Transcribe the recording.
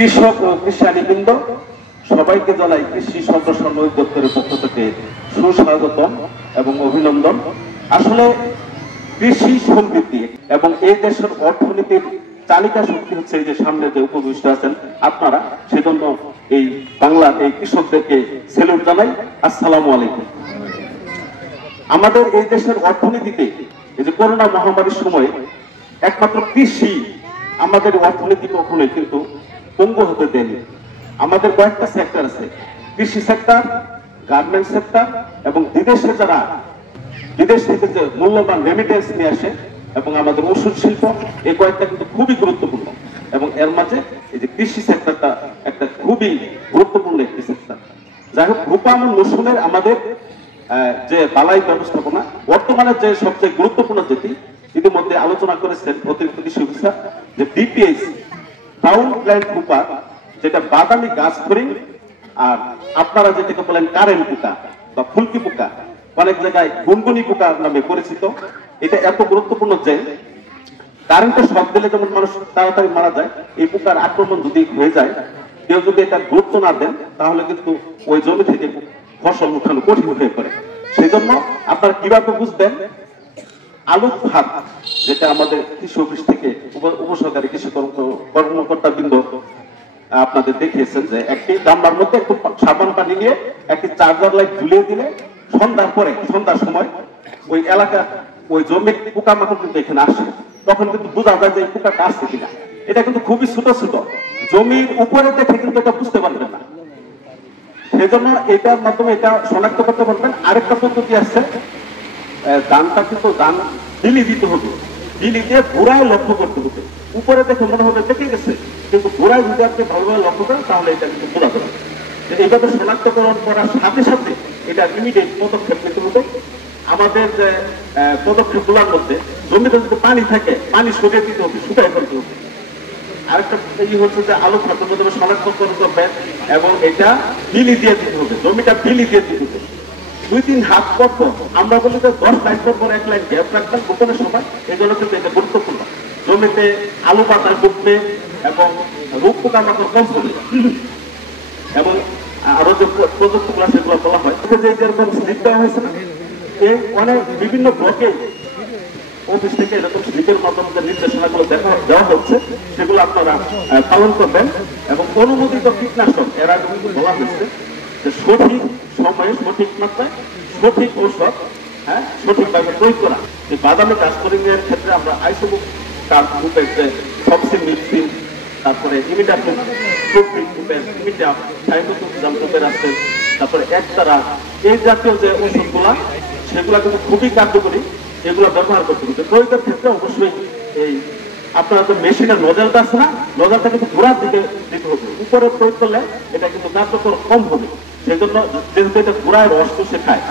কৃষক ও কৃষানীবৃন্দ সবাইকে জানাই কৃষি সম্প্রসারণ অধিদপ্তরের পক্ষ থেকে সুস্বাগতম এবং অভিনন্দন। আসলে কৃষি সমৃদ্ধি এবং এই দেশের অর্থনীতির চালিকা শক্তি হচ্ছে এই যে সামনে যে উপবিষ্ট আছেন আপনারা, সেজন্য এই বাংলার এই কৃষকদেরকে সেলুট জানাই। আসসালামু আলাইকুম। আমাদের এই দেশের অর্থনীতিতে এই যে করোনা মহামারীর সময় একমাত্র কৃষি আমাদের অর্থনীতি কখনোই কিন্তু পঙ্গু হতে দেয়নি। আমাদের কয়েকটা সেক্টর আছে, কৃষি সেক্টর, গার্মেন্টস সেক্টর এবং বিদেশে যারা বিদেশ থেকে যে মূল্যবান রেমিটেন্স নিয়ে আসে এবং আমাদের ওষুধ শিল্প, এই কয়েকটা কিন্তু খুবই গুরুত্বপূর্ণ। এবং এর মাঝে এই যে কৃষি সেক্টরটা একটা খুবই গুরুত্বপূর্ণ একটি সেক্টর। যাই হোক, রূপায়ণ মৌসুমের আমাদের যে বালাই ব্যবস্থাপনা বর্তমানে যে সবচেয়ে গুরুত্বপূর্ণ যেটি ইতিমধ্যে আলোচনা করেছেন অতিরিক্ত কৃষি অফিসার, যে ডিপিএস টাউন প্ল্যান্ট পোকা, যেটা বাদামি গাছ ফড়িং আর আপনারা যেটাকে বলেন কারেন্ট পোকা বা ফুলকি পোকা, অনেক জায়গায় গুনগুনি পোকা নামে পরিচিত। এটা এত গুরুত্বপূর্ণ যে কারেন্টের শক দিলে যেমন মানুষ তাড়াতাড়ি মারা যায়, এই পোকার আক্রমণ যদি হয়ে যায়, কেউ যদি এটা গুরুত্ব না দেন তাহলে কিন্তু ওই জমি থেকে ফসল উঠানো কঠিন হয়ে পড়ে। সেই জন্য আপনারা কিভাবে বুঝবেন, আলু ভাত যেটা আমাদের কৃষি অফিস থেকে উপসহকারী কৃষি কর্মকর্তা বৃন্দ আপনাদের দেখিয়েছেন, যে একটি গামলার মধ্যে একটু সাবান পানি নিয়ে একটি চার্জার লাইট ঝুলিয়ে দিলে সন্ধ্যার সময় ওই এলাকা ওই জমির পোকামাকড় কিন্তু এখানে আসে, তখন কিন্তু বোঝা যায় যে এই পোকাটা আসছে কিনা। এটা কিন্তু খুবই ছোট ছোট, জমির উপরে দেখে কিন্তু এটা বুঝতে পারবেন না। সেই জন্য এটার মাধ্যমে এটা শনাক্ত করতে পারবেন। আরেকটা পদ্ধতি আছে, ধানটা কিন্তু ধান বিলি দিতে হবে, বিলি দিয়ে ঘোড়ায় লক্ষ্য করতে হবে। উপরে দেখে মনে হবে দেখে গেছে, কিন্তু ঘোড়ায় যদি আপনি ভালোভাবে লক্ষ্য করেন তাহলে এটা কিন্তু বোঝা যাবে। এইভাবে শনাক্তকরণ করার সাথে সাথে এটা ইমিডিয়েট পদক্ষেপ নিতে হবে। আমাদের যে পদক্ষেপগুলোর মধ্যে জমিতে যদি পানি থাকে, পানি সরিয়ে দিতে হবে, শুকাই করতে হবে। আরেকটা হচ্ছে যে আলু খাদ্য শনাক্ত করতে হবে এবং এটা বিলি দিয়ে দিতে হবে, জমিটা বিলি দিয়ে দিতে হবে। 2-3 হাত পর আমরা বলি যে 10 লাইন পর 1 লাইন গ্যাপ রাখবেন গোপনের সময়। এই জন্য কিন্তু এটা গুরুত্বপূর্ণ। জমিতে আলু পাতা ডুববে এবং রোগ পোকামাকড় কম হবে। এবং আরো যে প্রযুক্তিগুলো সেগুলো বলা হয় যে যেরকম স্লিপ দেওয়া হয়েছে না, এই অনেক বিভিন্ন ব্লকে অফিস থেকে এরকম স্লিপের মাধ্যমে যে নির্দেশনাগুলো দেওয়া হচ্ছে সেগুলো আপনারা পালন করবেন। এবং অনুমোদিত কীটনাশক এর আগে বলা হয়েছে যে সঠিক সময়ে সঠিক মাত্রায় সঠিক ঔষধ সঠিকভাবে প্রয়োগ করা। এই বাদামি গাছ ফড়িংয়ের ক্ষেত্রে আমরা আইসোবুক তার গ্রুপের যে সবসে মিক্সিন, তারপরে ইমিডাফিন গ্রুপের ইমিডাফ সাইটোক্সিজাম গ্রুপের আছে, তারপরে একতারা, এই জাতীয় যে ওষুধগুলা সেগুলা কিন্তু খুবই কার্যকরী। এগুলো ব্যবহার করতে হবে। প্রয়োগের ক্ষেত্রে অবশ্যই এই আপনারা তো মেশিনের নজলটা আছে না, নজলটা কিন্তু ঘোরার দিকে দিতে হবে। উপরে প্রয়োগ করলে এটা কিন্তু কার্যকর কম হবে। সেই জন্য যেহেতু এটা ঘোড়ায় রস তো শেখায়,